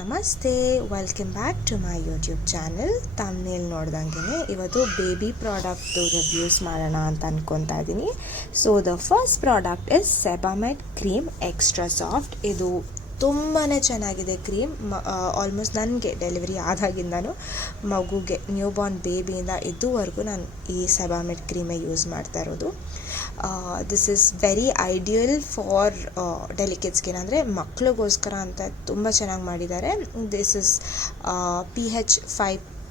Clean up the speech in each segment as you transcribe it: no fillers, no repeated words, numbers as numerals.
ನಮಸ್ತೆ, welcome back to my YouTube channel. Thumbnail ನೋಡ್ದಂಗೆ ಇವತ್ತು ಬೇಬಿ ಪ್ರಾಡಕ್ಟ್ದು ರಿವ್ಯೂಸ್ ಮಾಡೋಣ ಅಂತ ಅನ್ಕೊತಾ ಇದ್ದೀನಿ. So the first product is Sebamed cream extra soft. ಇದು ತುಂಬಾ ಚೆನ್ನಾಗಿದೆ ಕ್ರೀಮ್. ಆಲ್ಮೋಸ್ಟ್ ನನಗೆ ಡೆಲಿವರಿ ಆದಾಗಿಂದನೂ ಮಗುಗೆ ನ್ಯೂ ಬಾರ್ನ್ ಬೇಬಿಯಿಂದ ಇದುವರೆಗೂ ನಾನು ಈ ಸೆಬಾಮೆಡ್ ಕ್ರೀಮೇ ಯೂಸ್ ಮಾಡ್ತಾ ಇರೋದು. This is very ideal for delicate skin, ಅಂದರೆ ಮಕ್ಕಳಿಗೋಸ್ಕರ ಅಂತ ತುಂಬ ಚೆನ್ನಾಗಿ ಮಾಡಿದ್ದಾರೆ. ದಿಸ್ ಇಸ್ pH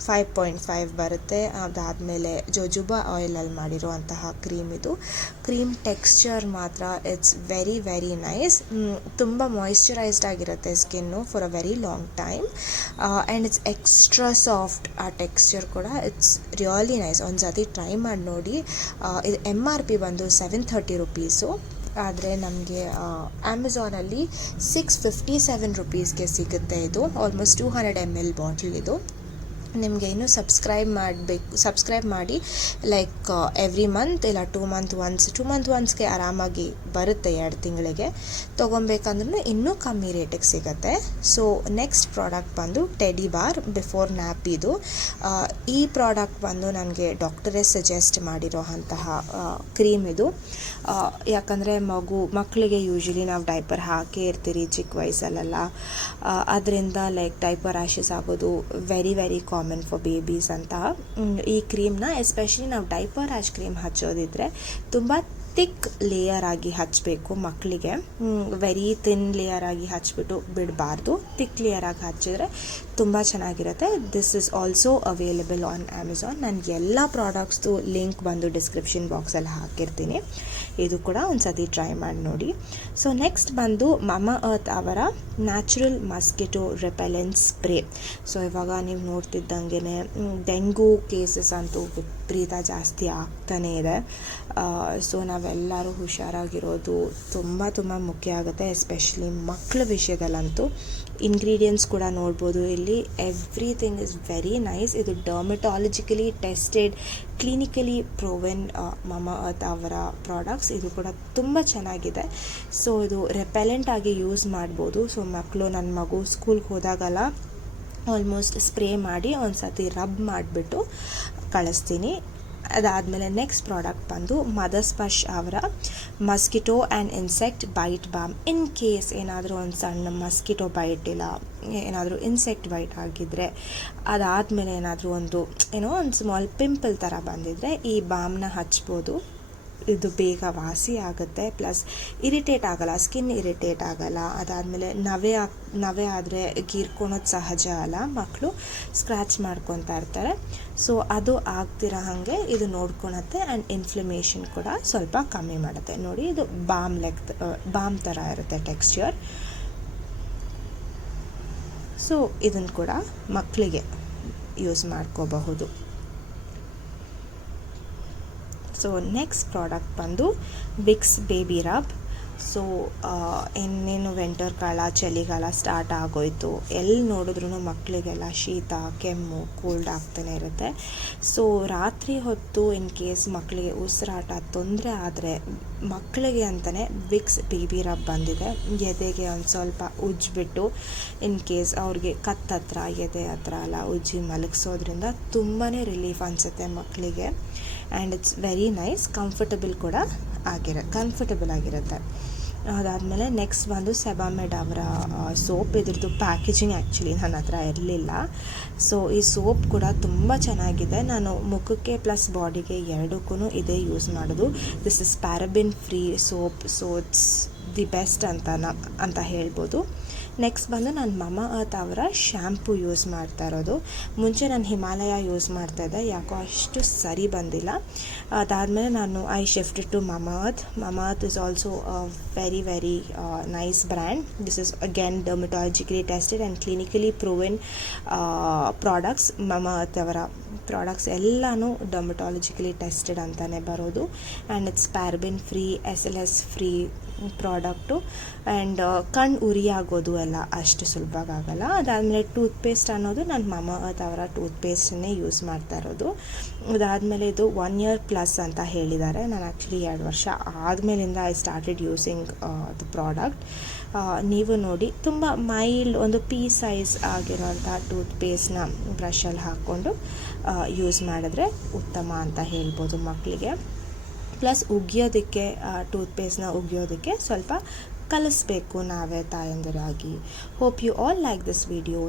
5.5 ಬರುತ್ತೆ. ಅದಾದಮೇಲೆ ಜೋಜುಬಾ ಆಯಿಲಲ್ಲಿ ಮಾಡಿರುವಂತಹ ಕ್ರೀಮ್. ಇದು ಕ್ರೀಮ್ ಟೆಕ್ಸ್ಚರ್ ಮಾತ್ರ ಇಟ್ಸ್ ವೆರಿ ವೆರಿ ನೈಸ್. ತುಂಬ ಮಾಯಿಶ್ಚರೈಸ್ಡ್ ಆಗಿರುತ್ತೆ skin for a very long time and it's extra soft. ಆ ಟೆಕ್ಸ್ಚರ್ ಕೂಡ ಇಟ್ಸ್ ರಿಯಲಿ ನೈಸ್. ಒಂದು ಸತಿ ಟ್ರೈ ಮಾಡಿ ನೋಡಿ. ಇದು MRP ಬಂದು 730 ರುಪೀಸು, ಆದರೆ ನಮಗೆ ಅಮೆಝಾನಲ್ಲಿ 657 ರುಪೀಸ್ಗೆ ಸಿಗುತ್ತೆ. ಇದು ಆಲ್ಮೋಸ್ಟ್ 200 ml ಬಾಟಲ್. ಇದು ನಿಮಗೆ ಇನ್ನೂ ಸಬ್ಸ್ಕ್ರೈಬ್ ಮಾಡಿ ಲೈಕ್ ಎವ್ರಿ ಮಂತ್ ಇಲ್ಲ 2 ಮಂತ್ ಒನ್ಸ್ಗೆ ಆರಾಮಾಗಿ ಬರುತ್ತೆ. 2 ತಿಂಗಳಿಗೆ ತೊಗೊಬೇಕಂದ್ರೂ ಇನ್ನೂ ಕಮ್ಮಿ ರೇಟಿಗೆ ಸಿಗುತ್ತೆ. ಸೊ ನೆಕ್ಸ್ಟ್ ಪ್ರಾಡಕ್ಟ್ ಬಂದು ಟೆಡಿ ಬಾರ್ ಬಿಫೋರ್ ನ್ಯಾಪ್. ಇದು ಈ ಪ್ರಾಡಕ್ಟ್ ಬಂದು ನನಗೆ ಡಾಕ್ಟರೇ ಸಜೆಸ್ಟ್ ಮಾಡಿರೋ ಅಂತಹ ಕ್ರೀಮ್. ಇದು ಯಾಕಂದರೆ ಮಕ್ಕಳಿಗೆ ಯೂಶ್ವಲಿ ನಾವು ಡೈಪರ್ ಹಾಕೇ ಇರ್ತೀರಿ ಚಿಕ್ಕ ವಯಸ್ಸಲ್ಲೆಲ್ಲ. ಅದರಿಂದ ಲೈಕ್ ಡೈಪರ್ ರ್ಯಾಷಸ್ ಆಗೋದು very very common for babies ಅಂತ. ಈ ಕ್ರೀಮ್ನ ಎಸ್ಪೆಷಲಿ ನಾವು ಡೈಪರ್ ರ್ಯಾಶ್ ಕ್ರೀಮ್ ಹಚ್ಚೋದಿದ್ರೆ ತುಂಬ ಥಿಕ್ ಲೇಯರ್ ಆಗಿ ಹಚ್ಚಬೇಕು ಮಕ್ಕಳಿಗೆ. ವೆರಿ ಥಿನ್ ಲೇಯರ್ ಆಗಿ ಹಚ್ಬಿಟ್ಟು ಬಿಡಬಾರ್ದು. ಥಿಕ್ ಲೇಯರ್ ಆಗಿ ಹಚ್ಚಿದ್ರೆ ತುಂಬ ಚೆನ್ನಾಗಿರುತ್ತೆ. This is also available on Amazon. ನಾನು ಎಲ್ಲ ಪ್ರಾಡಕ್ಟ್ಸ್ದು ಲಿಂಕ್ ಬಂದು ಡಿಸ್ಕ್ರಿಪ್ಷನ್ ಬಾಕ್ಸಲ್ಲಿ ಹಾಕಿರ್ತೀನಿ. ಇದು ಕೂಡ ಒಂದು ಸತಿ ಟ್ರೈ ಮಾಡಿ ನೋಡಿ. ಸೊ ನೆಕ್ಸ್ಟ್ ಬಂದು ಮಮಾ ಅರ್ತ್ ಅವರ natural mosquito repellent spray. So ಇವಾಗ ನೀವು ನೋಡ್ತಿದ್ದಂಗೆ ಡೆಂಗು ಕೇಸಸ್ ಅಂತೂ ವಿಪರೀತ ಜಾಸ್ತಿ ಆಗ್ತಾನೇ ಇದೆ. ಸೊ ನಾವೆಲ್ಲರೂ ಹುಷಾರಾಗಿರೋದು ತುಂಬ ತುಂಬ ಮುಖ್ಯ ಆಗುತ್ತೆ, ಎಸ್ಪೆಷಲಿ ಮಕ್ಕಳ ವಿಷಯದಲ್ಲಂತೂ. ಇಂಗ್ರೀಡಿಯೆಂಟ್ಸ್ ಕೂಡ ನೋಡ್ಬೋದು ಇಲ್ಲಿ. Everything is very nice. ಇದು dermatologically tested, clinically proven Mamaearth ಅವರ ಪ್ರಾಡಕ್ಟ್ಸ್. ಇದು ಕೂಡ ತುಂಬ ಚೆನ್ನಾಗಿದೆ. ಸೊ ಇದು ರೆಪೆಲೆಂಟ್ ಆಗಿ ಯೂಸ್ ಮಾಡ್ಬೋದು. ಸೊ ನನ್ನ ಮಗು ಸ್ಕೂಲ್ಗೆ ಹೋದಾಗೆಲ್ಲ ಆಲ್ಮೋಸ್ಟ್ ಸ್ಪ್ರೇ ಮಾಡಿ ಒಂದು ಸತಿ ರಬ್ ಮಾಡಿಬಿಟ್ಟು ಕಳಿಸ್ತೀನಿ. ಅದಾದಮೇಲೆ ನೆಕ್ಸ್ಟ್ ಪ್ರಾಡಕ್ಟ್ ಬಂದು ಮದರ್ ಸ್ಪರ್ಶ್ ಅವರ mosquito and insect bite balm. In case ಏನಾದರೂ ಒಂದು ಸಣ್ಣ ಮಸ್ಕಿಟೋ ಬೈಟ್ ಇಲ್ಲ ಏನಾದರೂ ಇನ್ಸೆಕ್ಟ್ ಬೈಟ್ ಆಗಿದ್ದರೆ, ಅದಾದಮೇಲೆ ಏನಾದರೂ ಒಂದು ಸ್ಮಾಲ್ ಪಿಂಪಲ್ ಥರ ಬಂದಿದ್ದರೆ ಈ ಬಾಮ್ನ ಹಚ್ಬೋದು. ಇದು ಬೇಗ ವಾಸಿ ಆಗುತ್ತೆ, ಪ್ಲಸ್ ಇರಿಟೇಟ್ ಆಗಲ್ಲ, ಸ್ಕಿನ್ ಇರಿಟೇಟ್ ಆಗಲ್ಲ. ಅದಾದಮೇಲೆ ನವೆ ಆದರೆ ಗೀರ್ಕೊಳೋದು ಸಹಜ ಅಲ್ಲ, ಮಕ್ಕಳು ಸ್ಕ್ರ್ಯಾಚ್ ಮಾಡ್ಕೊತಾ ಇರ್ತಾರೆ. ಸೊ ಅದು ಆಗ್ತಿರೋ ಹಾಗೆ ಇದು ನೋಡ್ಕೊಳತ್ತೆ ಆ್ಯಂಡ್ ಇನ್ಫ್ಲಮೇಷನ್ ಕೂಡ ಸ್ವಲ್ಪ ಕಮ್ಮಿ ಮಾಡುತ್ತೆ. ನೋಡಿ, ಇದು ಬಾಮ್ ಥರ ಇರುತ್ತೆ ಟೆಕ್ಸ್ಚರ್. ಸೊ ಇದನ್ನು ಕೂಡ ಮಕ್ಕಳಿಗೆ ಯೂಸ್ ಮಾಡ್ಕೋಬಹುದು. ಸೊ ನೆಕ್ಸ್ಟ್ ಪ್ರಾಡಕ್ಟ್ ಬಂದು ವಿಕ್ಸ್ ಬೇಬಿ ರಬ್. ಸೊ ಇನ್ನೇನು ವಿಂಟರ್ ಕಾಲ, ಚಳಿಗಾಲ ಸ್ಟಾರ್ಟ್ ಆಗೋಯ್ತು. ಎಲ್ಲಿ ನೋಡಿದ್ರೂ ಮಕ್ಕಳಿಗೆಲ್ಲ ಶೀತ, ಕೆಮ್ಮು, ಕೋಲ್ಡ್ ಆಗ್ತಾನೆ ಇರುತ್ತೆ. ಸೊ ರಾತ್ರಿ ಹೊತ್ತು ಇನ್ ಕೇಸ್ ಮಕ್ಕಳಿಗೆ ಉಸಿರಾಟ ತೊಂದರೆ ಆದರೆ ಮಕ್ಕಳಿಗೆ ಅಂತಲೇ ವಿಕ್ಸ್ ಬೇಬಿ ರಬ್ ಬಂದಿದೆ. ಎದೆಗೆ ಒಂದು ಸ್ವಲ್ಪ ಉಜ್ಜಿಬಿಟ್ಟು ಇನ್ ಕೇಸ್ ಅವ್ರಿಗೆ ಕತ್ತತ್ರ, ಎದೆ ಹತ್ರ ಎಲ್ಲ ಉಜ್ಜಿ ಮಲಗಿಸೋದ್ರಿಂದ ತುಂಬಾ ರಿಲೀಫ್ ಅನಿಸುತ್ತೆ ಮಕ್ಕಳಿಗೆ. And it's very nice. Comfortable ಆಗಿರುತ್ತೆ. ಅದಾದಮೇಲೆ ನೆಕ್ಸ್ಟ್ ಬಂದು ಸೆಬಾಮೆಡ್ ಅವರ ಸೋಪ್. ಇದ್ರದ್ದು ಪ್ಯಾಕೇಜಿಂಗ್ ಆ್ಯಕ್ಚುಲಿ ನನ್ನ ಹತ್ರ ಇರಲಿಲ್ಲ. ಸೊ ಈ ಸೋಪ್ ಕೂಡ ತುಂಬ ಚೆನ್ನಾಗಿದೆ. ನಾನು ಮುಖಕ್ಕೆ ಪ್ಲಸ್ ಬಾಡಿಗೆ ಎರಡಕ್ಕೂ ಇದೇ ಯೂಸ್ ಮಾಡೋದು. This is paraben free soap. So it's the best ಅಂತ ಹೇಳ್ಬೋದು. ನೆಕ್ಸ್ಟ್ ಬಂದು ನಾನು ಮಮಾ ಅರ್ತ್ ಅವರ ಶ್ಯಾಂಪು ಯೂಸ್ ಮಾಡ್ತಾ ಇರೋದು. ಮುಂಚೆ ನಾನು ಹಿಮಾಲಯ ಯೂಸ್ ಮಾಡ್ತಾಯಿದ್ದೆ, ಯಾಕೋ ಅಷ್ಟು ಸರಿ ಬಂದಿಲ್ಲ. ಅದಾದಮೇಲೆ ನಾನು I shifted to Mamaearth. Mamaearth is also very very nice brand. This is again dermatologically tested and clinically proven products. Mamaearth ಅವರ ಪ್ರಾಡಕ್ಟ್ಸ್ ಎಲ್ಲನೂ ಡರ್ಮಟಾಲಜಿಕಲಿ ಟೆಸ್ಟೆಡ್ ಅಂತಲೇ ಬರೋದು. And it's paraben free, SLS free product. And ಕಣ್ಣು ಉರಿ ಆಗೋದು ಎಲ್ಲ ಅಷ್ಟು ಸುಲಭವಾಗಲ್ಲ. ಅದಾದಮೇಲೆ ಟೂತ್ಪೇಸ್ಟ್ ಅನ್ನೋದು ನಾನು ಮಮಾ ಅರ್ತ್ ಅವರ ಟೂತ್ಪೇಸ್ಟನ್ನೇ ಯೂಸ್ ಮಾಡ್ತಾ ಇರೋದು. ಅದಾದಮೇಲೆ ಇದು 1 year ಪ್ಲಸ್ ಅಂತ ಹೇಳಿದ್ದಾರೆ. ನಾನು ಆ್ಯಕ್ಚುಲಿ 2 ವರ್ಷ ಆದಮೇಲಿಂದ I started using the product. ನೀವು ನೋಡಿ ತುಂಬ ಮೈಲ್ಡ್ ಒಂದು ಪೀ ಸೈಜ್ ಆಗಿರುವಂಥ ಟೂತ್ಪೇಸ್ಟ್ನ ಬ್ರಷಲ್ಲಿ ಹಾಕ್ಕೊಂಡು ಯೂಸ್ ಮಾಡಿದ್ರೆ ಉತ್ತಮ ಅಂತ ಹೇಳ್ಬೋದು ಮಕ್ಕಳಿಗೆ. ಪ್ಲಸ್ ಉಗಿಯೋದಕ್ಕೆ ಟೂತ್ಪೇಸ್ಟ್ನ ಉಗಿಯೋದಕ್ಕೆ ಸ್ವಲ್ಪ ಕಲಿಸ್ಬೇಕು ನಾವೇ ತಾಯಂದಿರಾಗಿ. Hope you all like this video.